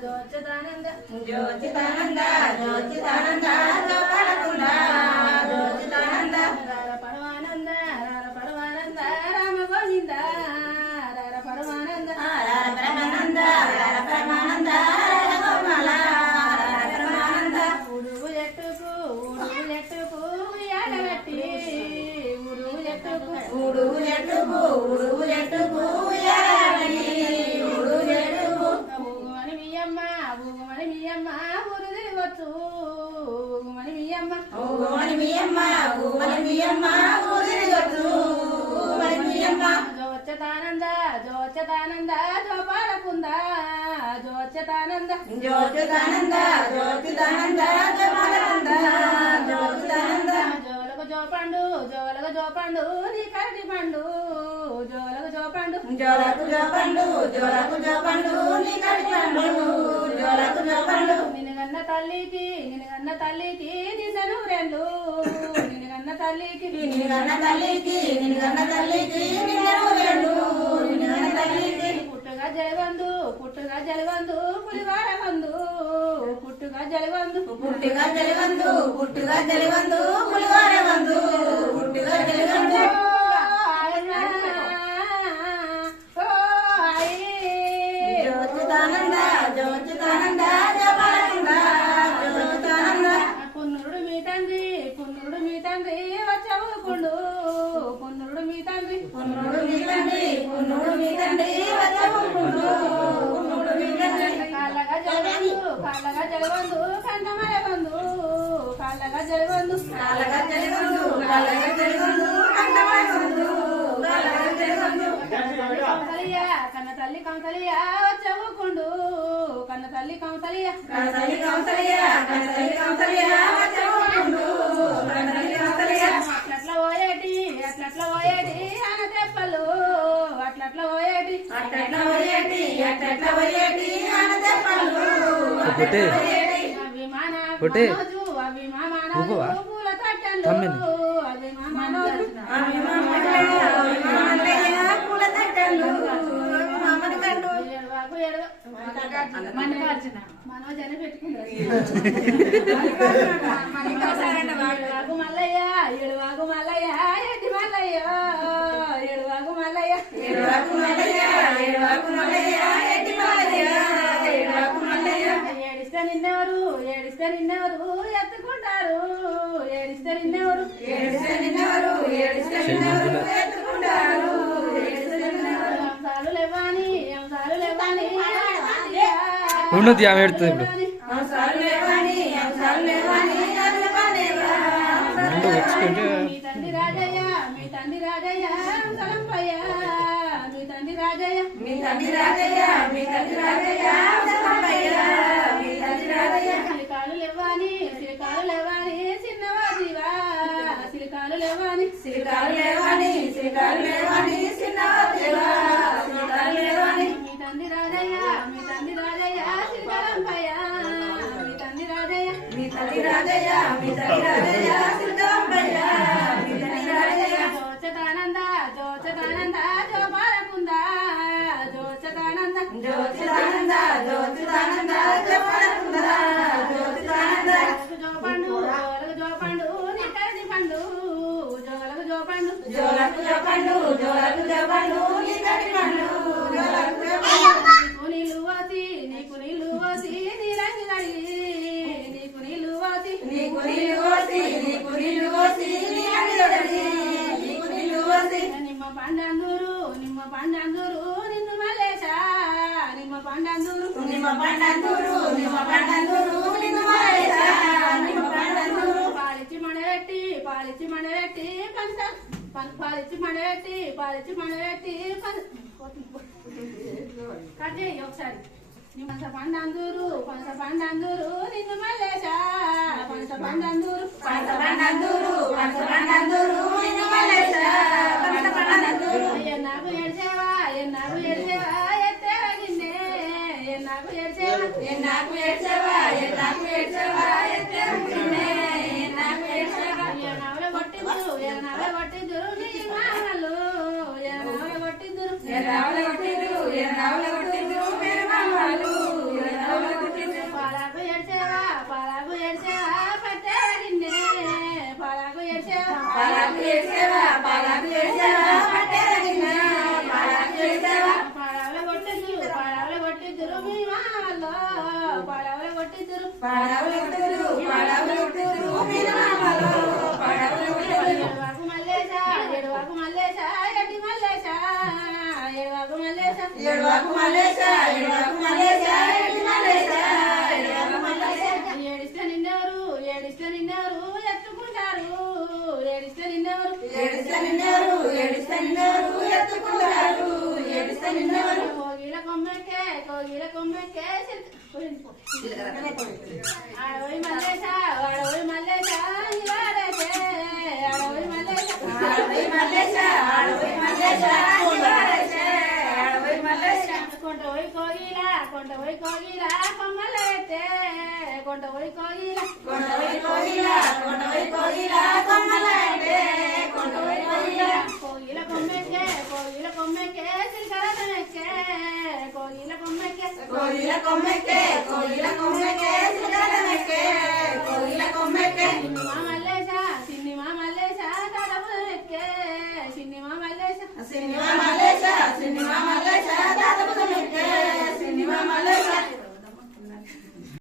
జ్యోతితానంద జ్యోతితానంద జ్యోతితానంద జోపాలకుండ జ్యోతితానంద పరమానంద పరమానంద రామ గోవింద పరమానంద పరమానంద పరమానంద గోపాల పరమానంద ఉడుగు ఎట్టుకు ఉయ్యాలబెట్టి ఉడుగు ఎట్టుకు జ్యోతితానంద జోపాలకుంద జ్యోతితానంద జ్యోతితానంద జ్యోతితానంద జోపాలకుంద జ్యోతితానంద జోలకు జోపండు నీ కరటి పండు జోలకు జోపండు నీ కరటి పండు జోలకు జోపండు నిన్నగన్న తల్లికి నిన్నను రెండు నిన్నగన్న తల్లికి నిన్నను రెండు పుట్టుగా జలవందు పులివార వందు పుట్టుగా జలవందు పులివార వందు పుట్టుగా జలవందు జ్యోతితానంద జ్యోతితానంద జోపాలకుండ జ్యోతితానంద పున్నుడు మీ తండ్రి వచ్చవుకుండు పున్నుడు మీ తండ్రి వచ్చవుకుండు కాళ్ళగా జలవందు కంఠమల వందు కాళ్ళగా జలవందు కన్న తల్లి కౌసల్య వచ్చవుకుండు కన్న తల్లి కౌసల్య అట్లట్ల పోయేటి అన్న తెప్పలు అట్లట్ల పోయేటి అభిమానాలు పూల తట్టలు మనోజన పెట్టుకుంటారు మల్లయ్య ఎడువాగు మల్లయ్య ఎడ్డి మల్లయ్య ఎడువాగు మల్లయ్య ఏడిస్తే నిన్నెవరు ఎత్తుకుంటారు ఏడిస్తే నిన్నెవరు ఎత్తుకుంటారు అంశాలు లేవాని ఉన్నది ఆమె ఎడుతుంది ఇప్పుడు వచ్చుకుంటే మీ తండ్రి రాజయ్య సలంపయ్య మీ తండ్రి రాజయ్య సిలికాలు లేవాని చిన్నవాదివా సిలికాలు లేవాని చిన్నవాదివా మీ తండ్రి రాజయ్య సిలికలంపయ్య మీ తండ్రి రాజయ్య సిలికలంపయ్య జ్యోతితానంద జోపాలకుంద జ్యోతితానంద జోపాలకుంద జ్యోతితానంద జోపండు నీ కరటి పండు జోలకు జోపండు నీ కరటి పండు నీకు నీళ్ళు పోసి నీ రంగు కడిగి నీకు నీళ్ళు పోసి నిమ్మ పండందూరు నిన్ను మల్లేశా నిమ్మ పండందూరు పాలిచ్చి మడబెట్టి కట్ చేయి ఒకసారి పనస పండందూరు నిన్ను మల్లేశా పనస పండందూరు నిన్ను మల్లేశా ఎన్నాకు ఏడ్చేవా ఎత్తేవా గిన్నె ఎన్నాకు ఏడ్చేవా ఎత్తేవా గిన్నె ఎన్నావుల కొట్టిందురు నీ మానలు ఎన్నావుల కొట్టిందురు మీ మామల్లో పడవలు కొట్టిద్దురు ఎడవాకు మల్లేశ ఎడవాకు మల్లేశ ఎడ్డి మల్లేశ ఎడవాకు మల్లేశ ఏడిస్తే నిన్నెవరు ఎత్తుకుంటారు ఏడిస్తే నిన్నెవరు కోగిల కొమ్మెక్కే ఆడవై మల్లేశ నివారేశే ఆడవై మల్లేశ కొంట పోయి కోగిల కొమ్మలైతే కొంట పోయి కోగిల కోగిల కొమ్మెక్కే సిరికరదమెక్కే కోగిల కొమ్మెక్కే మామ